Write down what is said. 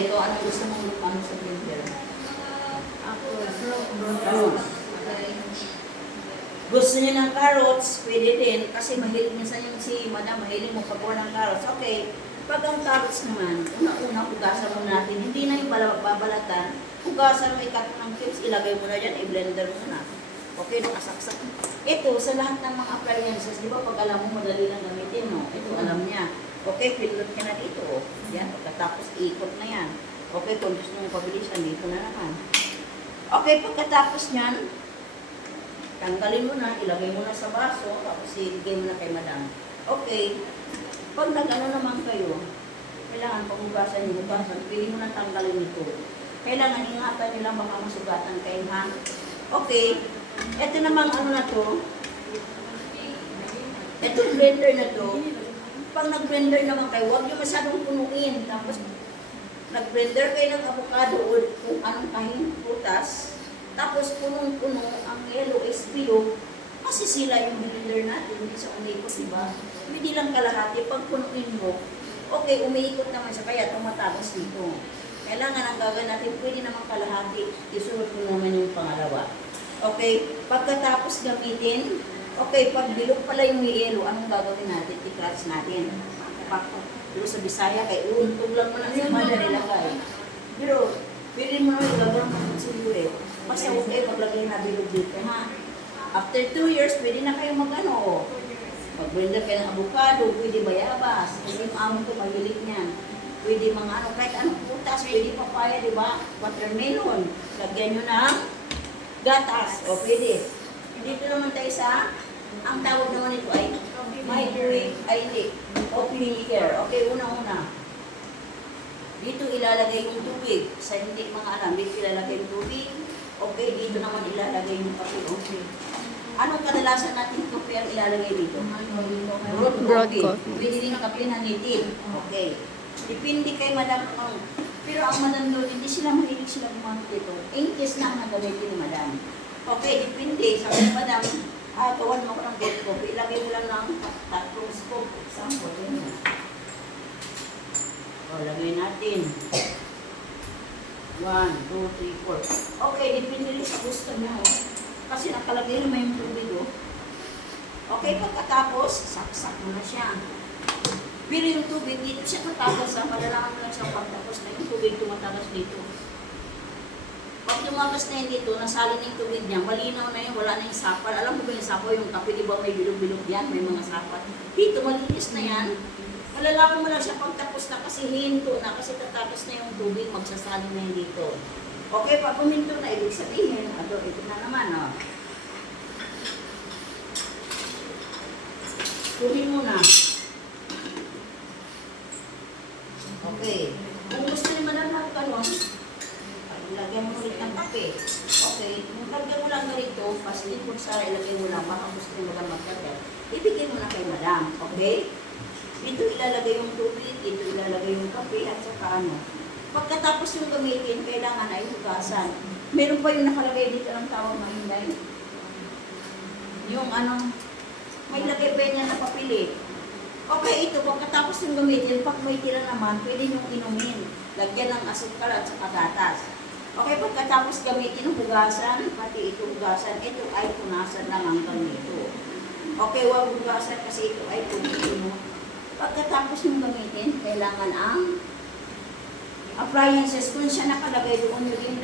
Ito, ano gusto mong ano sa blender? Ako, Carrots. Gusto niya ng carrots, pwede din. Kasi mahilig minsan yung si madam, mahilig mo pagkuha ng carrots. Okay, pag ang carrots naman, una-una hugasan mo natin. Hindi na yung babalatan. Hugasan mo, ikat mo ng cubes, ilagay mo na dyan, i-blender mo na. Okay, nakasaksak. Ito, sa lahat ng mga appliances, di ba pag alam mo, madali lang gamitin, no? Ito, alam niya. Okay, pindot ka na dito. Yan, pagkatapos ikot na yan. Okay, kung gusto mong pabilisan, dito na naman. Okay, pagkatapos niyan, tanggalin mo na, ilagay mo na sa baso, tapos iligay mo na kay madam. Okay, pag nag-ano naman kayo, kailangan pag-hugasan yung hugasan, pili mo na tanggalin ito. Kailangan ingatan nila baka masugatan kayo, ha? Okay, ito namang ano na to, ito blender na to, pag nag-blender naman kayo, huwag nyo masyadong punuin. Tapos, nag-blender kayo ng avocado o kung anong kahing putas. Tapos, punong-puno, ang yellow is below. Masisila yung blender natin, hindi sa umikot, diba? Hindi lang kalahati. Pag punuin mo, okay, umiikot naman siya, kaya tumatagos dito. Kailangan ang gagawin natin, pwede naman kalahati. Isunod mo naman yung pangalawa. Okay, pagkatapos gamitin, okay, pag bilog pala yung yelo, anong gagawin natin? I-clutch natin. Pero sa Bisaya, kay untog lang mo na sa madali lagay. Pero, pwede mo naman gagawin mo sa siguro. Basta okay, paglagay na bilog dito, ha? After 2 years, pwede na kayo mag-ano, mag-blender kayo ng avocado, pwede bayabas, pwede maamon ko, mahilig niyan. Pwede mga ano, kahit anong putas, pwede papaya, di ba? Watermelon. Lagyan nyo ng gatas, o pwede. Dito naman tayo sa, ang tawag naman ito ay microwave, ay hindi, coffee maker. Okay, una-una. Dito ilalagay yung tubig. Sa hindi mga alam, dito ilalagay yung tubig. Okay, dito naman ilalagay yung kape. Okay. Anong kadalasan natin kape ang ilalagay dito? Broad coffee. Pwede din kape na native. Okay. Depende kay madam ang. Pero ang madam doon, hindi sila mahilig sila gumamit ito. In case na ang nagamitin ni madam. Okay, depende. Sabi ni madam, gawan mo ko ng bed coffee. Ilagay mo lang ng tatlong scoop. Example, yun. O, lagay natin. 1, 2, 3, 4. Okay, depende rin sa gusto niya. Kasi nakalagay naman yung tubig. Okay, pagkatapos, saksak mo na siya. Pero yung tubig, dito siya tatagas. Malalaman mo lang siyang pagtapos na yung tubig tumatagas dito. Pag tumagas na yun dito, nasali na yung tubig niya, malinaw na yun, wala na yung sapal. Alam mo ba yung sapal, yung kape, di ba may bilog-bilog yan, may mga sapal. Dito, malinis na yan. Malalaman mo lang siya pagtapos na kasi hinto na, kasi tatapos na yung tubig, magsasali na yun dito. Okay, pag puminto na, ibig sabihin, ito na naman, oh. Tuloy mo na. Okay. Kung gusto ni madam na kalong, lagyan mo ulit ng kape. Okay. Kung lagyan mo lang ganito, pasilin mo sa ilagay mo lang, baka gusto ni madam magkape. Ibigay mo na kay madam. Okay? Dito ilalagay yung tubig, dito ilalagay yung kape, at saka ano. Pagkatapos yung gamitin, kailangan ay hugasan. Meron pa yung nakalagay dito ng tawag mahinday. Yung ano, may lagay pa niya na papili. Okay, ito, pagkatapos yung gamitin, pag may tira naman, pwede nyo inumin. Lagyan ng asukal at saka gatas. Okay, pagkatapos gamitin ng hugasan, pati ito hugasan, ito ay punasan lang hanggang dito. Okay, huwag hugasan kasi ito ay puno. Pagkatapos yung gamitin, kailangan ang appliances, kung siya nakalagay doon nyo din